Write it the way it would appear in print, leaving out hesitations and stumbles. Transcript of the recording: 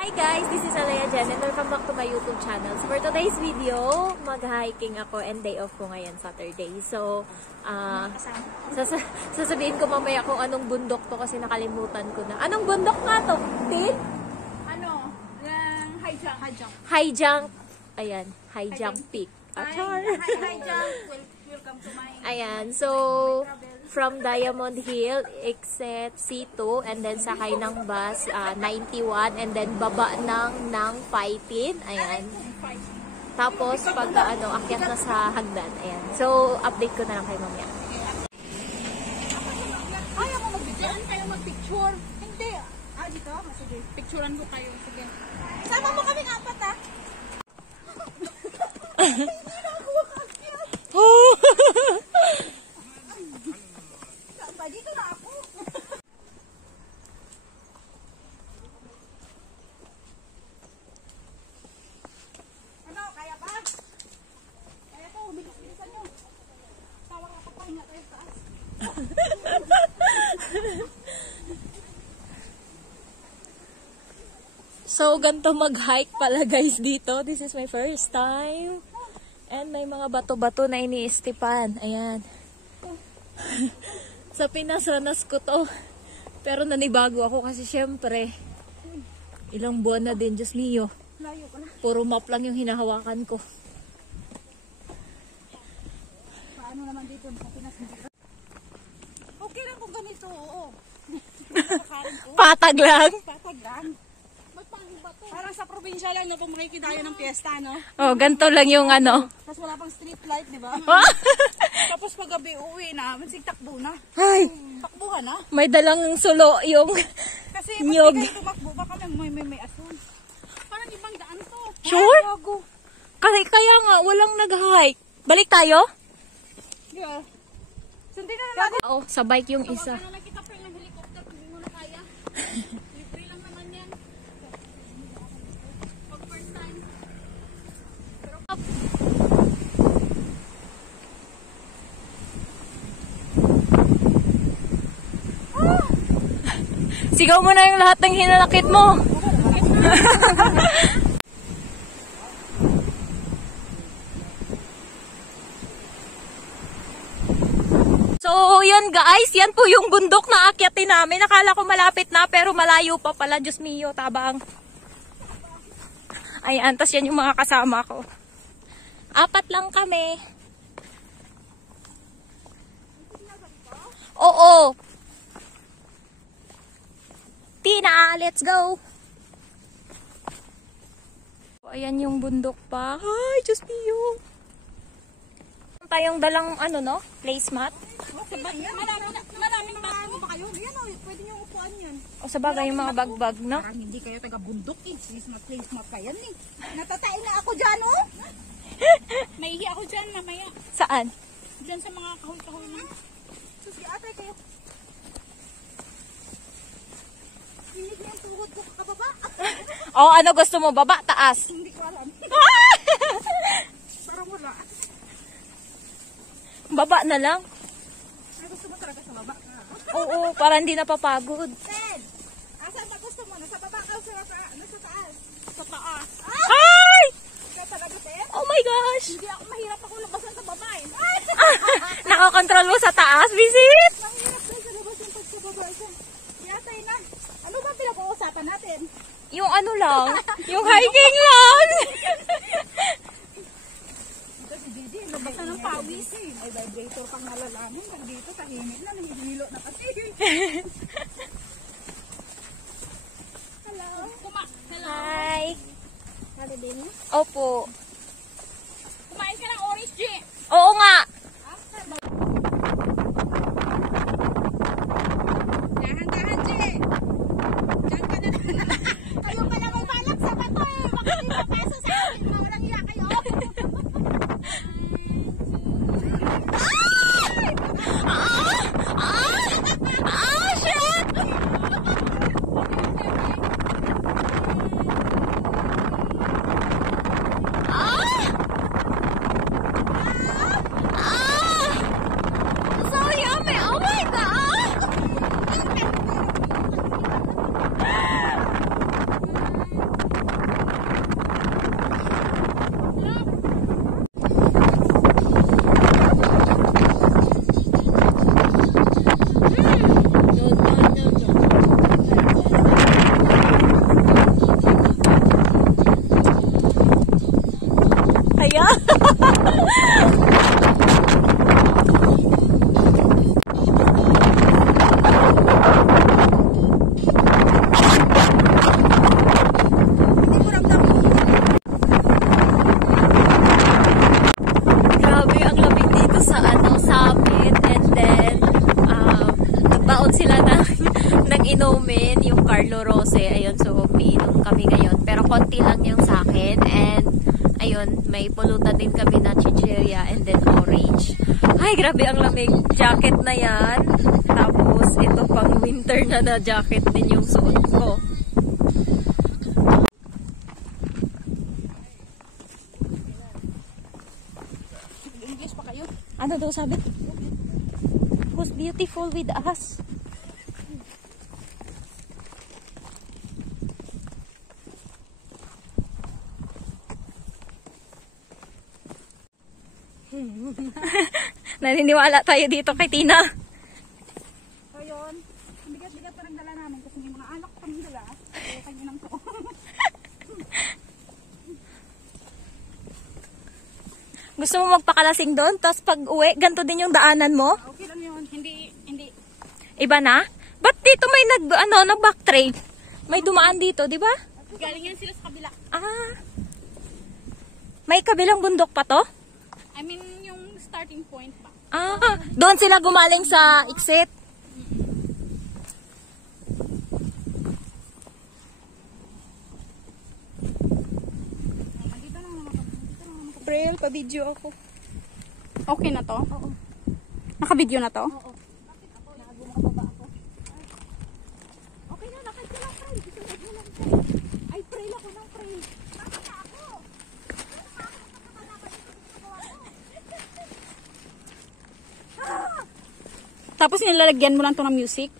Hi guys, this is Alea Jen and welcome back to my YouTube channel. So for today's video, mag-hiking ako and day off ko ngayon, Saturday. So, sasabihin ko mamaya kung anong bundok to kasi nakalimutan ko na. Anong bundok nga to? Tin? Ano? Yung high jump. High jump. Ayan, high jump peak. Achar! High jump. Welcome to my... Ayan, so from Diamond Hill, exit C2, and then sakay ng bus 91, and then baba ng 15. Ayan. Tapos pagka akyat na sa hagdan. Ayan. So update ko na lang kay mamaya. Kaya mo mag-videoan kayo mag-picture? Hindi. Dito? Sige. Picturean ko kayo. Sige. Sama mo kami apat Hindi na ako makakyat. Dito na ako. Ano? Kaya pa? Kaya po. Bilis-bilisan nyo. Tawag ako pa hinga tayo taas. So, ganito mag-hike pala guys dito. This is my first time. And may mga bato-bato na ini-istipan. Ayan. Sa Pinas, ranas ko to. Pero nanibago ako kasi syempre, ilang buwan na din, Diyos mio. Puro map lang yung hinahawakan ko. Paano naman dito sa Pinas? Okay lang kung ganito, oo. Patag lang. Patag lang. Parang sa probinsya lang, no, pag makikidayo ng piyesta, no? Oh, ganito lang yung Tapos wala pang street light, di ba? Tapos pag gabi uwi na, mansig takbo na. Ay, Takbuhan na. may dalang sulo yung Kasi nyog. pag di kayo tumakbo, baka lang may asun. Parang ibang daan to. Sure? Ay, bago. Kaya nga, walang nag-hike. Balik tayo? Di ba? Sundin na natin. Oo, sa bike yung isa. Wag na lang kita pa ng helicopter kung hindi mo na kaya. Libre lang naman yan. Pag first time. Sigaw mo na yung lahat ng hinanakit mo. So, yun guys. Yan po yung bundok na akyatin namin. Nakala ko malapit na pero malayo pa pala. Diyos mio, tabang. Ayan, tas yan yung mga kasama ko. 4 lang kami. Oo. Tina, let's go! Ayan yung bundok pa. Ay, Diyos mio. Tayong dalang, placemat. Maraming bago ba kayo? Yan o, pwede nyo upuan yan. O sa bagay yung mga bagbag, no? Parang hindi kayo taga-bundok eh. Place-mat kayan eh. Natatain na ako dyan oh. Maihi ako dyan mamaya. Saan? Dyan sa mga kahoy-kahoy na. Susi atay kayo. Hinig na yung tuhod ko kakababa. O, ano gusto mo? Baba, taas? Hindi ko alam. Parang wala. Baba na lang. Ay, gusto mo talaga sa baba ka. Oo, para hindi napapagod. Ted! Asan ba gusto mo? Nasa baba ka o nasa taas? Sa taas. Ay! Ikaw talaga, Ted? Oh my gosh! Hindi ako mahirap ako labasan sa baba eh. Nakakontrol mo sa taas, visit? Mahirap na sa labas yung pagkababa siya. Yatay na. Ano ba pinag-uusapan natin? Yung ano lang, yung hiking lang. Ito si Gigi, labasan ng pawis eh. May vibrator pang nalalaman. Nandito, tahimik na, nahihilo na kasi. Hello. Hello. Hi. Holiday na? Opo. Kumain ka ng orange, G. Oo nga. Dahan-dahan, G. Diyan ka na. Ayaw ka na magbalak sa bato eh. Baka hindi mapasa sa akin. Walang iya kayo. Shit! konti lang yung sa akin. And, ayun, may pulutan din kami na chichirya and then orange. Ay, grabe ang lamig. Jacket na yan. Tapos, ito pang winter na jacket din yung suot ko. English pa kayo? Ano daw sabi? Who's beautiful with us? Naniniwala tayo dito kay Tina. So yun, ang bigat-bigat pa rin dala namin kasi may mga anak kami dala. So kanya nang to. Gusto mo magpakalasing doon? Tapos pag uwi, ganito din yung daanan mo? Okay lang yun, hindi. Iba na? Ba't dito may nag-backtrain? May dumaan dito, di ba? Galing yan sila sa kabila. Ah. May kabilang bundok pa to? I mean, yung starting point pa. Ah, doon sila gumaling sa exit. April, pa-video ako. Okay na to? Oo. Naka-video na to? Oo. Okay na, lakad ka lang, Pray. Isunod mo lang, Pray. Ay, Pray ako ng Pray. Bakit na ako? Tapos nilalagyan mo lang to ng music?